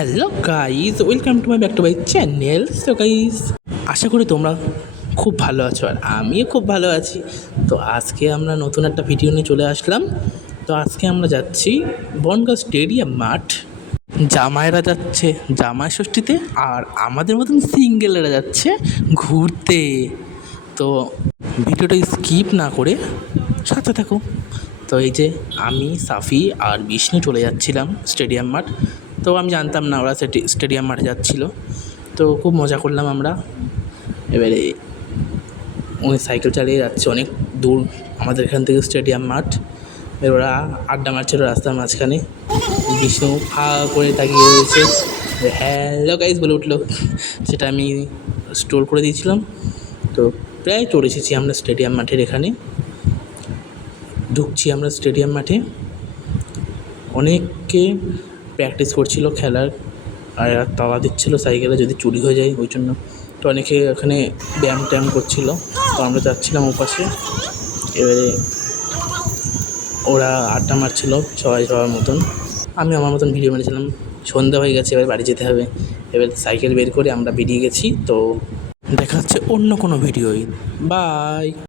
Hello guys, welcome to my back to my channel. So guys, আশা করি তোমরা খুব ভালো আছো আর আমিও খুব ভালো আছি। তো আজকে আমরা নতুন একটা ভিডিও নিয়ে চলে আসলাম। তো আজকে আমরা যাচ্ছি বনগাঁ স্টেডিয়াম মাঠ। জামাইরা যাচ্ছে জামাই ষষ্ঠীতে আর আমাদের মতন সিঙ্গেলরা যাচ্ছে ঘুরতে। তো ভিডিওটা স্কিপ না করে সাথে থাকো। তো এই যে আমি, সাফি আর বিষ্ণু চলে যাচ্ছিলাম স্টেডিয়াম মাঠ। তো আমি জানতাম না ওরা স্টেডিয়াম মাঠে যাচ্ছিলো। তো খুব মজা করলাম আমরা। এবারে উনি সাইকেল চালিয়ে যাচ্ছে অনেক দূর আমাদের এখান থেকে স্টেডিয়াম মাঠ। এবার ওরা আড্ডা মারছিল রাস্তার মাঝখানে। বিষ্ণু ফা করে তাকিয়ে রয়েছে, হ্যালো গাইজ বলে উঠলো। সেটা আমি স্টোর করে দিয়েছিলাম। তো প্রায় চলে এসেছি আমরা স্টেডিয়াম মাঠের এখানে। ঢুকছি আমরা স্টেডিয়াম মাঠে। অনেকে প্র্যাকটিস করছিল খেলার, আর তালা দিচ্ছিলো সাইকেলে যদি চুরি হয়ে যায় ওই জন্য। তো অনেকে ওখানে ব্যায়াম ট্যায়াম করছিলো। তো আমরা যাচ্ছিলাম ওপাশে। এবারে ওরা আড্ডা মারছিল সবাই সবার মতন, আমি আমার মতন ভিডিও বানিয়েছিলাম। সন্ধ্যা হয়ে গেছে, এবার বাড়ি যেতে হবে। এবার সাইকেল বের করে আমরা বেরিয়ে গেছি। তো দেখা হচ্ছে অন্য কোনো ভিডিওয়। বাই।